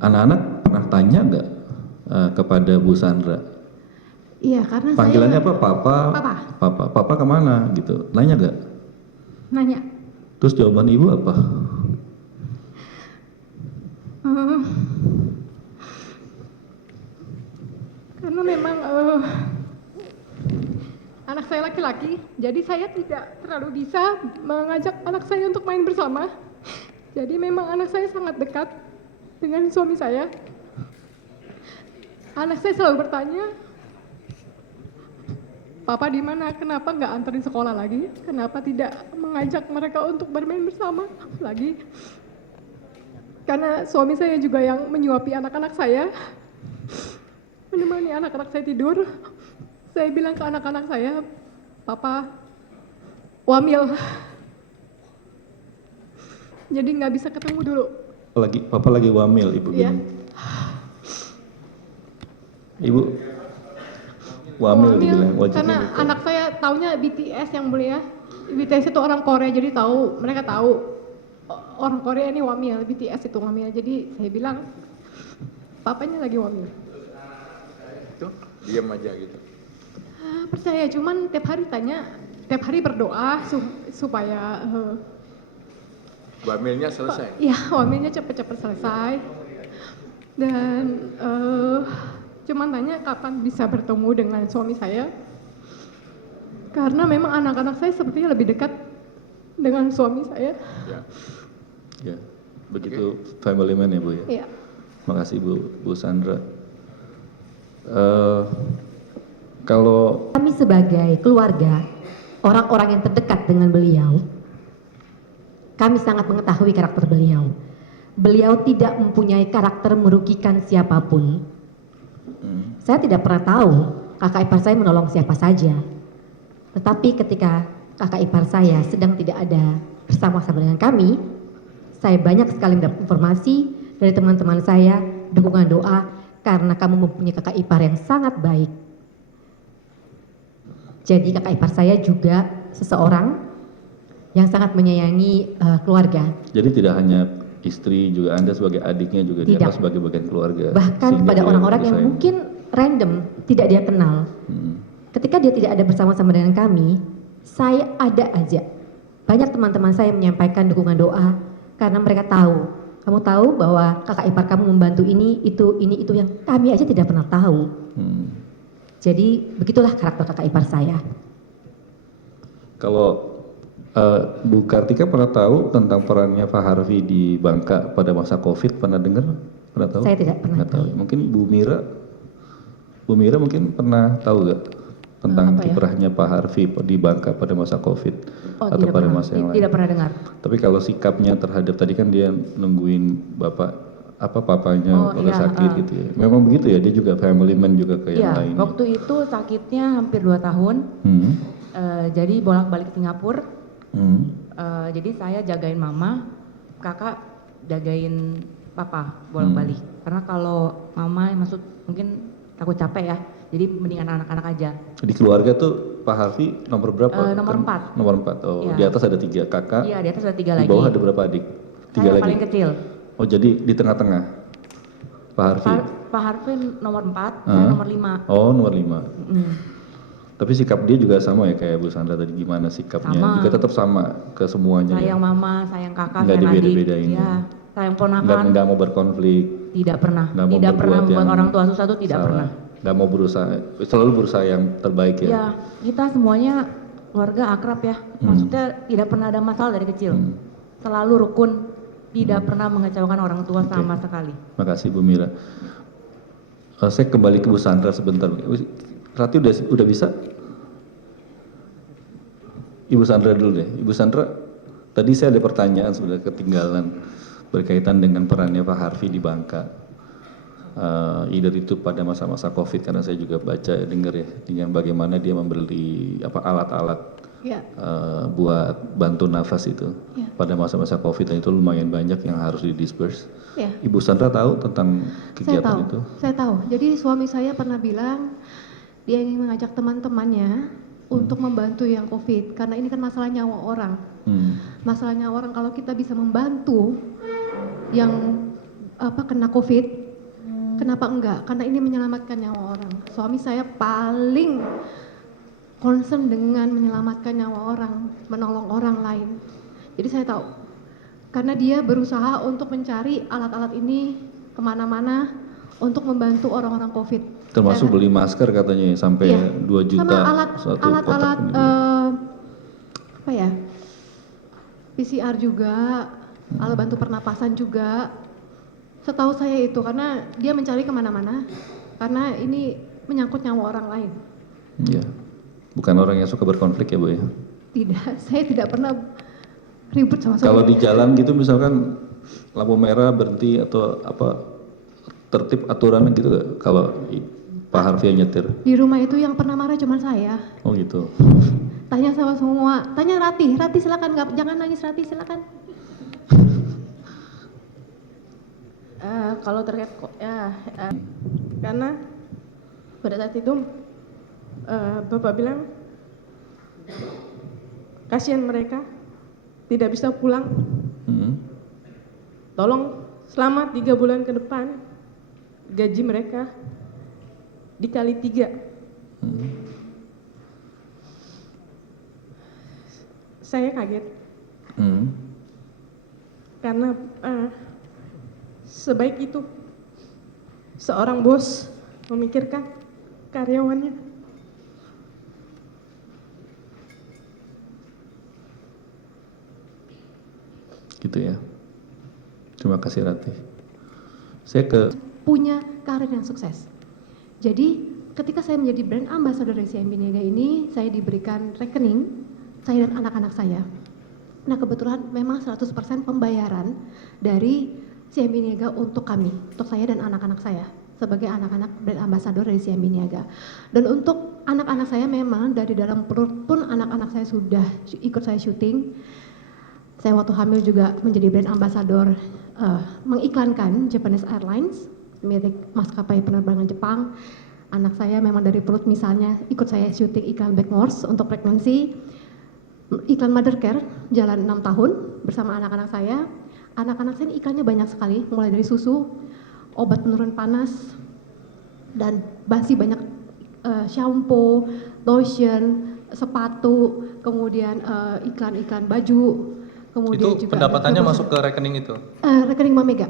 Anak-anak pernah tanya nggak kepada Bu Sandra? Iya, karena Panggilannya saya... apa? Papa? Papa. Papa. Papa kemana gitu? Nanya nggak? Nanya. Terus jawaban ibu apa? Eh, karena memang anak saya laki-laki, jadi saya tidak terlalu bisa mengajak anak saya untuk main bersama. Jadi memang anak saya sangat dekat dengan suami saya. Anak saya selalu bertanya, Papa di mana? Kenapa nggak anterin sekolah lagi? Kenapa tidak mengajak mereka untuk bermain bersama lagi? Karena suami saya juga yang menyuapi anak-anak saya, menemani anak-anak saya tidur. Saya bilang ke anak-anak saya, Papa wamil, jadi nggak bisa ketemu dulu. Papa lagi wamil, ibu. Iya. Ibu wamil dibilang wajibnya. Karena gitu. anak saya taunya BTS yang mulia. BTS itu orang Korea, jadi mereka tahu orang Korea ini wamil, BTS itu wamil. Jadi saya bilang, papanya lagi wamil. Itu diam aja gitu. Percaya, cuman tiap hari tanya, tiap hari berdoa supaya Wamilnya selesai. ya wamilnya cepet-cepet selesai. Dan cuman tanya kapan bisa bertemu dengan suami saya. Karena memang anak-anak saya sepertinya lebih dekat dengan suami saya. Ya. Ya, begitu family man ya Bu ya. Iya. Makasih Bu Sandra. Kalau kami sebagai keluarga, orang-orang yang terdekat dengan beliau, kami sangat mengetahui karakter beliau. Beliau tidak mempunyai karakter merugikan siapapun. Saya tidak pernah tahu kakak ipar saya menolong siapa saja. Tetapi ketika kakak ipar saya sedang tidak ada bersama-sama dengan kami, saya banyak sekali mendapat informasi dari teman-teman saya, dukungan doa, karena kamu mempunyai kakak ipar yang sangat baik. Jadi kakak ipar saya juga seseorang yang sangat menyayangi keluarga. jadi tidak hanya istri, juga Anda sebagai adiknya juga Tidak. dianggap sebagai bagian keluarga. Bahkan Sehingga kepada dia orang-orang yang disayang. mungkin random, tidak dia kenal. Ketika dia tidak ada bersama-sama dengan kami, saya ada aja. Banyak teman-teman saya menyampaikan dukungan doa karena mereka tahu. Kamu tahu bahwa kakak ipar kamu membantu ini, itu yang kami aja tidak pernah tahu. Jadi begitulah karakter kakak ipar saya. Kalau Bu Kartika pernah tahu tentang perannya Pak Harvey di Bangka pada masa COVID, pernah dengar? Pernah tahu? Saya tidak pernah Nggak tahu. Mungkin Bu Mira mungkin pernah tahu gak tentang Apa ya? kiprahnya Pak Harvey di Bangka pada masa COVID atau tidak pada pernah, masa yang lain? tidak pernah dengar. Tapi kalau sikapnya terhadap tadi kan dia nungguin papanya kalau iya, sakit gitu ya. Memang begitu ya, dia juga family man juga kayak yang Iya, lain. waktu itu sakitnya hampir 2 tahun. Jadi bolak-balik Singapura. Jadi saya jagain mama, kakak jagain papa bolak-balik. Karena kalau mama maksud mungkin takut capek ya. Jadi mendingan anak-anak aja. Di keluarga tuh Pak Harvey nomor berapa? Nomor 4. Nomor 4. Oh, Iya. Di atas ada 3 kakak. Iya, di atas ada 3 Di lagi. bawah ada berapa adik? 3 Saya lagi. paling kecil. Oh, jadi di tengah-tengah. Pak Harvey. Pak Harvey nomor 4, saya nomor 5. Oh, nomor 5. Tapi sikap dia juga sama ya kayak Bu Sandra tadi, gimana sikapnya? Sama. Juga tetap sama ke semuanya. Sayang ya? mama, sayang kakak, Nggak sayang adik. dibeda-bedain. Iya, sayang ponakan. Nggak mau berkonflik. Tidak pernah. Nggak mau Tidak pernah berbuat membuat yang orang tua susah tuh tidak salah. pernah. Nggak mau berusaha, selalu berusaha yang terbaik ya. Ya, kita semuanya keluarga akrab ya. Maksudnya tidak pernah ada masalah dari kecil. Selalu rukun, tidak pernah mengecewakan orang tua sama sekali. Makasih Bu Mira. Saya kembali ke Bu Sandra sebentar. Rati udah bisa? Ibu Sandra dulu deh. Ibu Sandra, tadi saya ada pertanyaan sebenarnya ketinggalan berkaitan dengan perannya Pak Harvey di Bangka. Either itu pada masa-masa COVID, karena saya juga baca dengar ya dengan bagaimana dia membeli alat-alat buat bantu nafas itu pada masa-masa COVID, dan itu lumayan banyak yang harus didisperse. Ibu Sandra tahu tentang kegiatan itu? Saya tahu. Jadi suami saya pernah bilang dia ingin mengajak teman-temannya untuk membantu yang COVID, karena ini kan masalah nyawa orang. Masalah nyawa orang, kalau kita bisa membantu yang kena COVID. Kenapa enggak? Karena ini menyelamatkan nyawa orang. Suami saya paling concern dengan menyelamatkan nyawa orang, menolong orang lain. Jadi saya tahu, karena dia berusaha untuk mencari alat-alat ini kemana-mana untuk membantu orang-orang COVID. Termasuk beli masker katanya sampai Iya, 2 juta sama satu alat-alat kotak ini. apa ya, PCR juga, alat bantu pernapasan juga. Setahu saya itu karena dia mencari kemana-mana, karena ini menyangkut nyawa orang lain. Iya. Bukan orang yang suka berkonflik ya Bu ya? Tidak, saya tidak pernah ribut sama Kalau suami. di jalan gitu misalkan lampu merah berhenti atau apa, tertib aturan gitu gak? Kalau Pak Harvey yang nyetir? Di rumah itu yang pernah marah cuma saya. Oh gitu. Tanya sama semua, tanya Rati silakan, jangan nangis Rati silakan. Kalau terkait karena pada saat itu Bapak bilang kasihan mereka tidak bisa pulang. Tolong selama 3 bulan ke depan gaji mereka dikali 3. Saya kaget karena sebaik itu seorang bos memikirkan karyawannya. Gitu ya. Terima kasih Ratih. Saya ke Punya karir yang sukses. Jadi ketika saya menjadi brand ambassador dari CIMB Niaga ini, saya diberikan rekening saya dan anak-anak saya. Nah kebetulan memang 100% pembayaran dari CIMB Niaga untuk kami, untuk saya dan anak-anak saya sebagai anak-anak brand ambassador dari CIMB Niaga. Dan untuk anak-anak saya memang dari dalam perut pun anak-anak saya sudah ikut saya syuting. Saya waktu hamil juga menjadi brand ambassador mengiklankan Japanese Airlines, milik maskapai penerbangan Jepang. Anak saya memang dari perut misalnya ikut saya syuting iklan Blackmores untuk pregnancy. Iklan Mothercare jalan 6 tahun bersama anak-anak saya. Anak-anak saya ini iklannya banyak sekali, mulai dari susu, obat penurun panas, dan masih banyak shampoo, lotion, sepatu, kemudian iklan-iklan baju, kemudian Itu juga pendapatannya masuk ke rekening itu? rekening Mama Mega.